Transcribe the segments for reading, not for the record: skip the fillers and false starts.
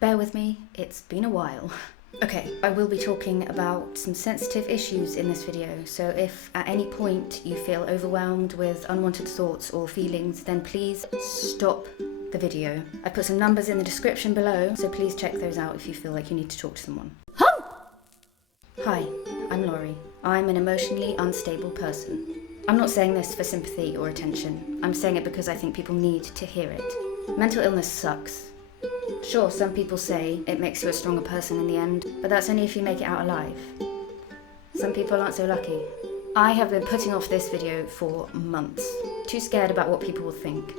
Bear with me, it's been a while. Okay, I will be talking about some sensitive issues in this video, so if at any point you feel overwhelmed with unwanted thoughts or feelings, then please stop the video. I put some numbers in the description below, so please check those out if you feel like you need to talk to someone. Hi, I'm Laurie. I'm an emotionally unstable person. I'm not saying this for sympathy or attention. I'm saying it because I think people need to hear it. Mental illness sucks. Sure, some people say it makes you a stronger person in the end, but that's only if you make it out alive. Some people aren't so lucky. I have been putting off this video for months, too scared about what people will think.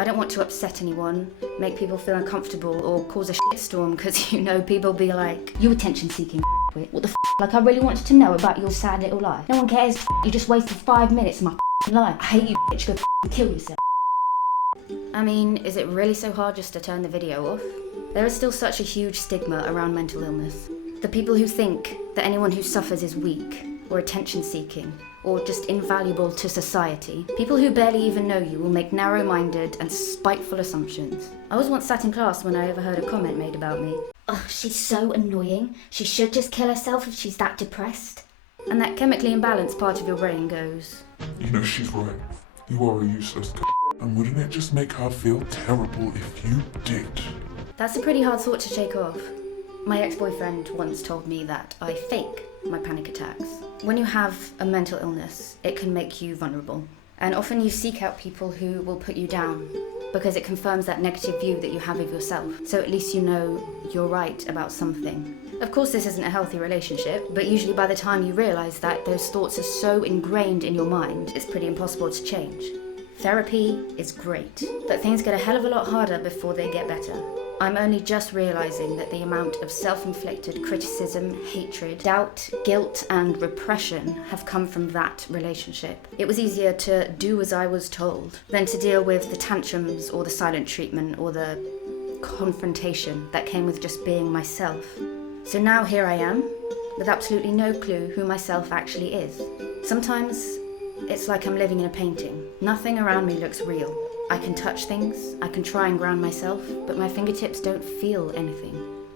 I don't want to upset anyone, make people feel uncomfortable, or cause a shitstorm because, you know, people be like, you attention-seeking what the f***? Like, I really wanted to know about your sad little life. No one cares, you just wasted 5 minutes of my life. I hate you, bitch, go kill yourself. I mean, is it really so hard just to turn the video off? There is still such a huge stigma around mental illness. The people who think that anyone who suffers is weak, or attention-seeking, or just invaluable to society. People who barely even know you will make narrow-minded and spiteful assumptions. I was once sat in class when I overheard a comment made about me. Oh, she's so annoying. She should just kill herself if she's that depressed. And that chemically imbalanced part of your brain goes, you know, she's right. You are a useless c***. And wouldn't it just make her feel terrible if you did? That's a pretty hard thought to shake off. My ex-boyfriend once told me that I fake my panic attacks. When you have a mental illness, it can make you vulnerable. And often you seek out people who will put you down because it confirms that negative view that you have of yourself. So at least you know you're right about something. Of course, this isn't a healthy relationship, but usually by the time you realize that those thoughts are so ingrained in your mind, it's pretty impossible to change. Therapy is great, but things get a hell of a lot harder before they get better. I'm only just realizing that the amount of self-inflicted criticism, hatred, doubt, guilt, and repression have come from that relationship. It was easier to do as I was told than to deal with the tantrums or the silent treatment or the confrontation that came with just being myself. So now here I am, with absolutely no clue who myself actually is. Sometimes it's like I'm living in a painting. Nothing around me looks real. I can touch things, I can try and ground myself, but my fingertips don't feel anything.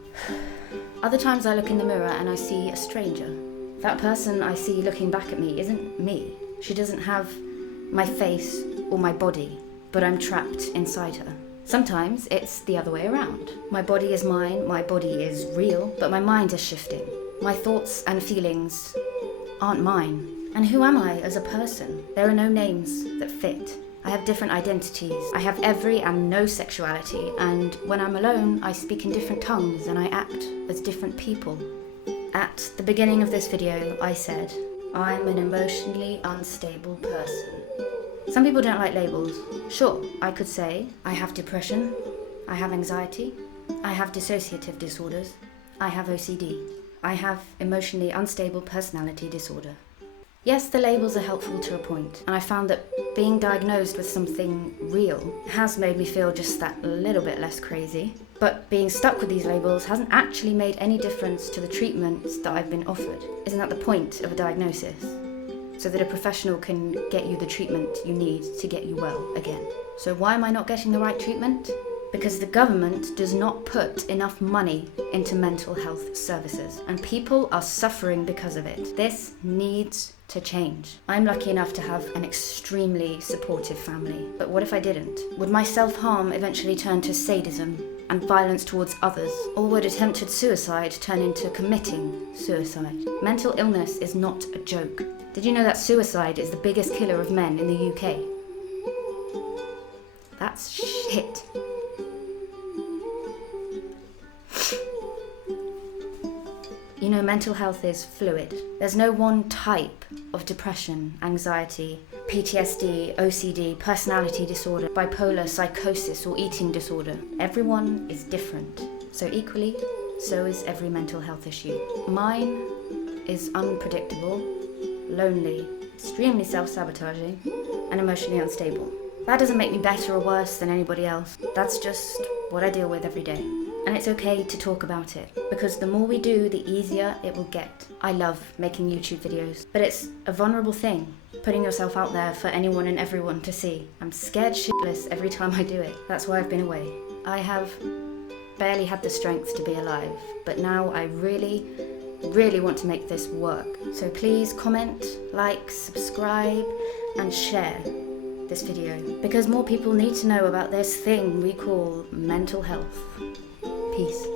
Other times I look in the mirror and I see a stranger. That person I see looking back at me isn't me. She doesn't have my face or my body, but I'm trapped inside her. Sometimes it's the other way around. My body is mine, my body is real, but my mind is shifting. My thoughts and feelings aren't mine. And who am I as a person? There are no names that fit. I have different identities. I have every and no sexuality, and when I'm alone, I speak in different tongues and I act as different people. At the beginning of this video, I said, I'm an emotionally unstable person. Some people don't like labels. Sure, I could say, I have depression, I have anxiety, I have dissociative disorders, I have OCD, I have emotionally unstable personality disorder. Yes, the labels are helpful to a point, and I found that being diagnosed with something real has made me feel just that little bit less crazy. But being stuck with these labels hasn't actually made any difference to the treatments that I've been offered. Isn't that the point of a diagnosis? So that a professional can get you the treatment you need to get you well again. So why am I not getting the right treatment? Because the government does not put enough money into mental health services, and people are suffering because of it. This needs to change. I'm lucky enough to have an extremely supportive family, but what if I didn't? Would my self-harm eventually turn to sadism and violence towards others? Or would attempted suicide turn into committing suicide? Mental illness is not a joke. Did you know that suicide is the biggest killer of men in the UK? That's shit. You know, mental health is fluid. There's no one type of depression, anxiety, PTSD, OCD, personality disorder, bipolar, psychosis, or eating disorder. Everyone is different. So equally, so is every mental health issue. Mine is unpredictable, lonely, extremely self-sabotaging, and emotionally unstable. That doesn't make me better or worse than anybody else. That's just what I deal with every day. And it's okay to talk about it, because the more we do, the easier it will get. I love making YouTube videos, but it's a vulnerable thing, putting yourself out there for anyone and everyone to see. I'm scared shitless every time I do it. That's why I've been away. I have barely had the strength to be alive, but now I really want to make this work. So please comment, like, subscribe, and share this video, because more people need to know about this thing we call mental health. Peace.